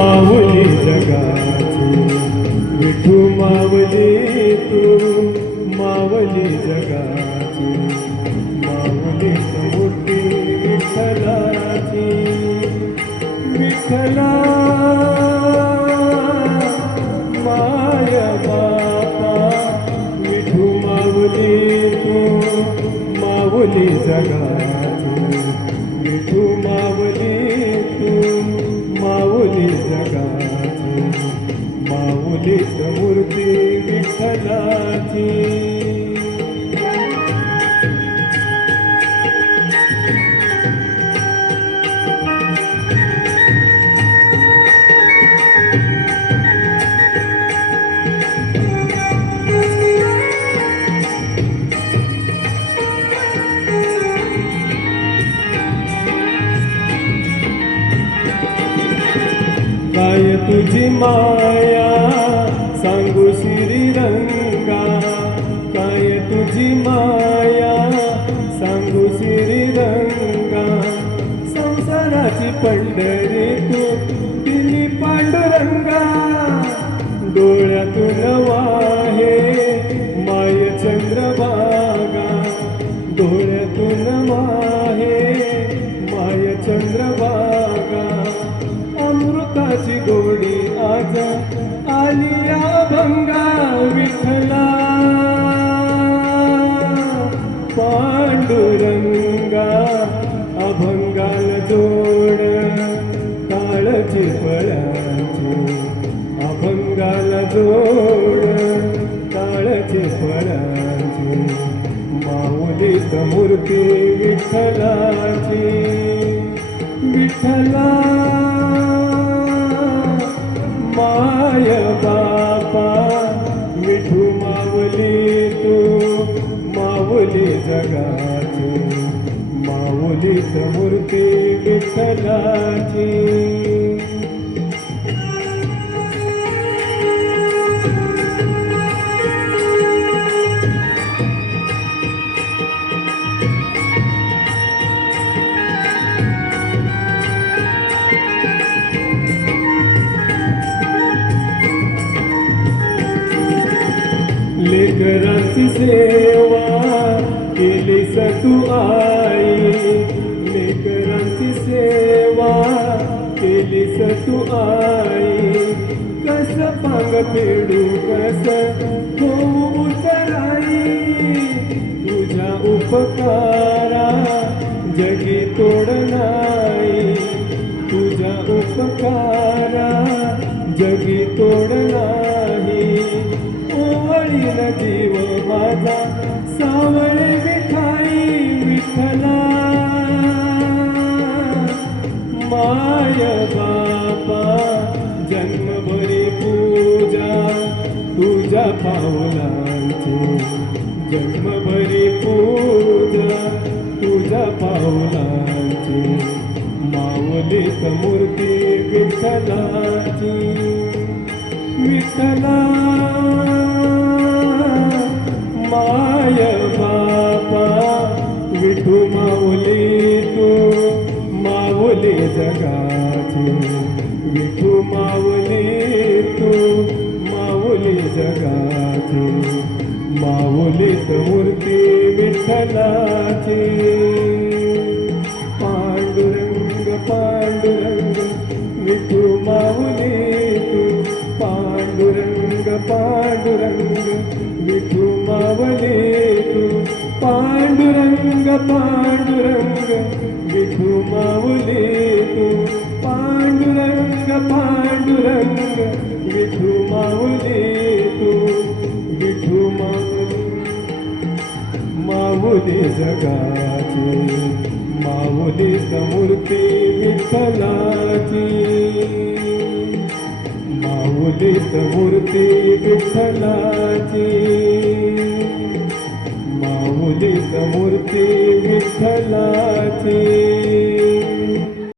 माऊली जगाची विठू माऊली तू माऊली जगाची माऊली मोठी विठ्ठलाची विठ्ठला माय बापा विठू माऊली तू माऊली जगाची विठू माऊली तू माऊली जगाची माऊलीत मूर्ती विठ्ठलाची काय तुझी माया सांगू श्रीरंगा काय तुझी माया सांगू श्रीरंगा संसाराची पंढरी तू दिली पांडुरंगा डोळ्यातून वाहे माय चंद्रभागा डोळ्यातून वाहे माय चंद्रभागा अमृताची गोडी आज आली अभंगा विठ्ठला पांडुरंगा अभंगाला जोड काळजी फळाची अभंगाला जोड काळजी फळाची माऊलीत मूर्ती विठ्ठलाची विठ्ठला माय बापा विठू माऊली तू माऊली जगाची माऊलीत मूर्ती विठ्ठलाची लेकरांची सेवा केलीस तू आई लेकरांची सेवा केलीस तू आई कस पांग फेडू कस होऊ उतराई तुझ्या उपकारा जगी तोड नाही तुझ्या उपकारा जगी तोड नाही ओळीन जीव माझा सावळे विठाई विठ्ठला माय बापा जन्मभरी पूजा तुझ्या पावलांची जन्मभरी पूजा तुझ्या पावलांची माऊलीत मूर्ती विठ्ठलाची विठ्ठला माय बापा विठू माऊली तू माऊली जगाची विठू माऊली तू माऊली जगाची माऊलीत मूर्ती विठ्ठलाची पांडुरंग पांडुरंग विठू माऊली तू पांडुरंग पांडुरंग विठू माऊली तू पांडुरंग पांडुरंग विठू माऊली तू पांडुरंग पांडुरंग विठू माऊली तू विठू माऊली माऊली जगाची माऊलीत मूर्ती विठ्ठलाची माऊलीत मूर्ती विठ्ठलाची माऊलीत मूर्ती विठ्ठलाची